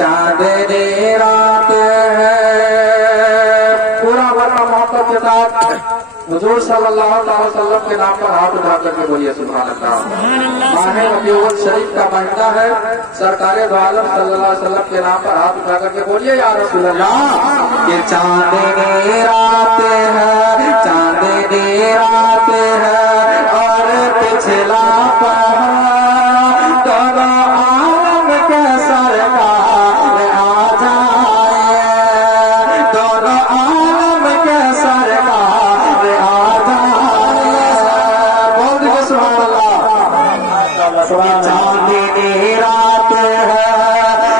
चांदनी रात है। पूरा वर्णा मोहब्बत के साथ हुजूर सल्लल्लाहु अलैहि वसल्लम के नाम पर हाथ उठा करके बोलिए सुभान अल्लाह। माह रबीउल शरीफ का महीना है, सरकारे दो आलम सल्लल्लाहु अलैहि वसल्लम के नाम पर हाथ उठा करके बोलिए या रसूल अल्लाह। ये चांदनी रात है, चांदनी रात है और पिछला दोनों आलम के सरकार आ जाए, दोनों आलम के सरकार आ जाए। बोल दीजिए सुभान अल्लाह। चांदनी रात है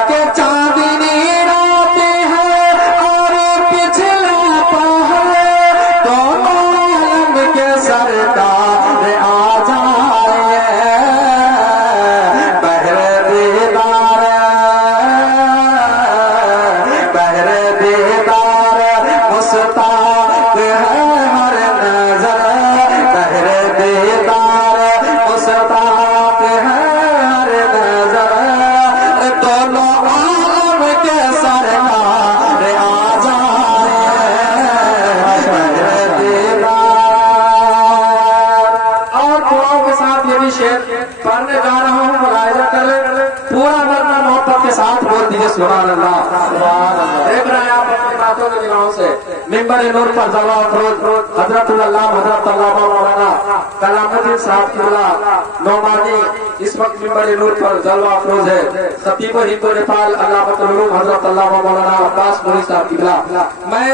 कि चांदनी रात है और पिछला पहर दोनों आलम के सरकार आ जाए। बहरे दीदार मुस्ताक है हर नजर, बहरे दीदार मुस्ताक है हर नजर। दोनों आलम के सरकार आ जाए, बहरे दीदार। और दुआओं के साथ ये भी शेर पढ़ने जा रहा हूँ, मुलाहिजा कर ले। पूरा वर्णा मोहब्बत के साथ बोल दीजिए सुभान अल्लाह। देख रहे हैं आप अपनी बातों की निगाहों से मिंबर नूर पर जलवा अफरोज हजरत हजरत अल्लामा मौलाना कलामुद्दीन साहब किबला नौमानी इस वक्त मिंबर नूर पर जलवा अफरोज है। खतीब हिंदू नेपाल अल्लामातुल उलूम हजरत अल्लामा मौलाना अब्बास नूरी साहब किबला। मैं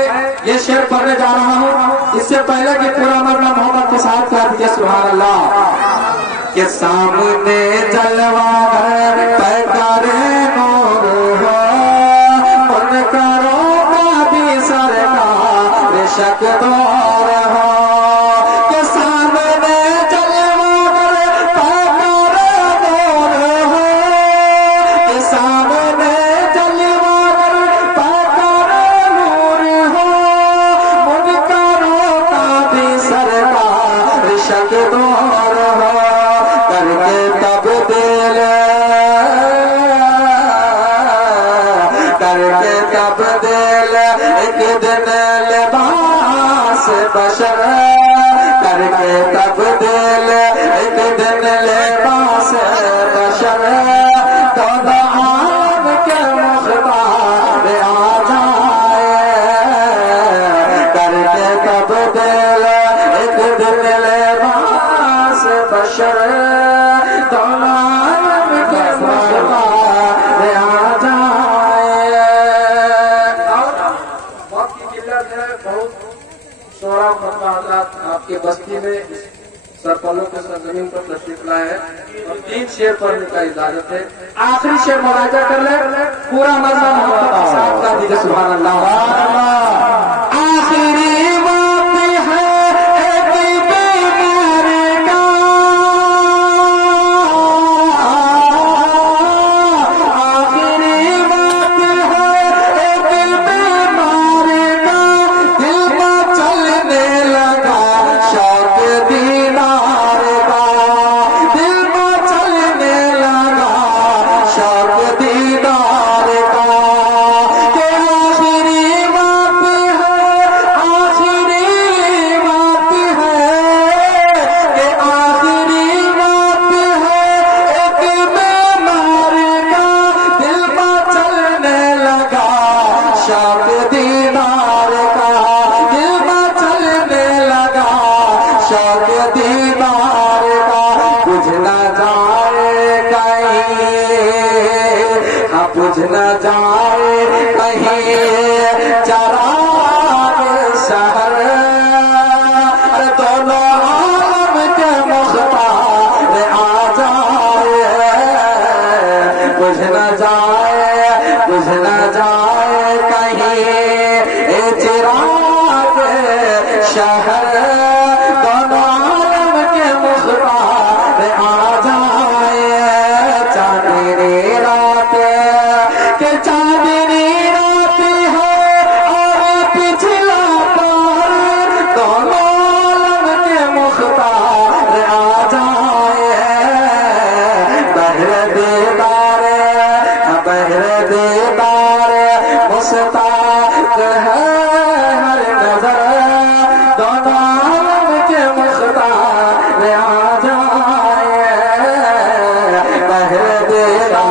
ये शेर पढ़ने जा रहा हूँ, इससे पहले कि पूरा वर्णा मोहब्बत के साथ कह दीजिए सुभान अल्लाह। के सामने जलवा है पैकारे नूर हो, उन करो का भी सरकार शक दौर हो। के सामने जलवा है पैकारे नूर हो, के सामने जलवा है पैकारे नूर हो, उन करो का भी सरकार शक दौर हो। करके तब्दील, करके तब्दील एक दिन लिबास बशर, करके तब्दील एक दिन लिबास बशर। दोनों आलम के मुख्तार आ जाए, करके तब्दील एक दिन लिबास बशर। आपके बस्ती में सरपलों के जमीन पर तशरीफ लाए हैं और 3 शेर पढ़ने का इजाजत है। आखिरी शेर मुलाहिजा कर ले, पूरा मरना मोहब्बत के साथ का दीजिए सुभान अल्लाह। आखिरी बात है एक बीमार का, आखिरी बात है एक बीमार का, दिल में चलने लगा शौक दीदार का, दिल में चलने लगा शौक दीदार का। के आखिरी बात है, आखिरी बात है, के आखिरी बात है एक बीमार का, दिल में चलने लगा शौक दीदार का, दिल में चलने लगा शौक दीदार का। बुझ न जाए कहीं, हाँ बुझ न जाए कहीं चराग शहर, दोनों आलम के मुख्तार आ जाए। बुझ न जाए, बुझ न जाए कहीं चिराग शहर, दोनों आलम के मुख्तार आ जाए। चांदनी रात के चांदनी रात है और पिछला पहर दोनों आलम के मुख्तार आ जाए। बहरे दीदार, बहरे दीदार मुश्ताक है हर नजर, दोनों आलम के मुख्तार आ जाए। पहले दीदार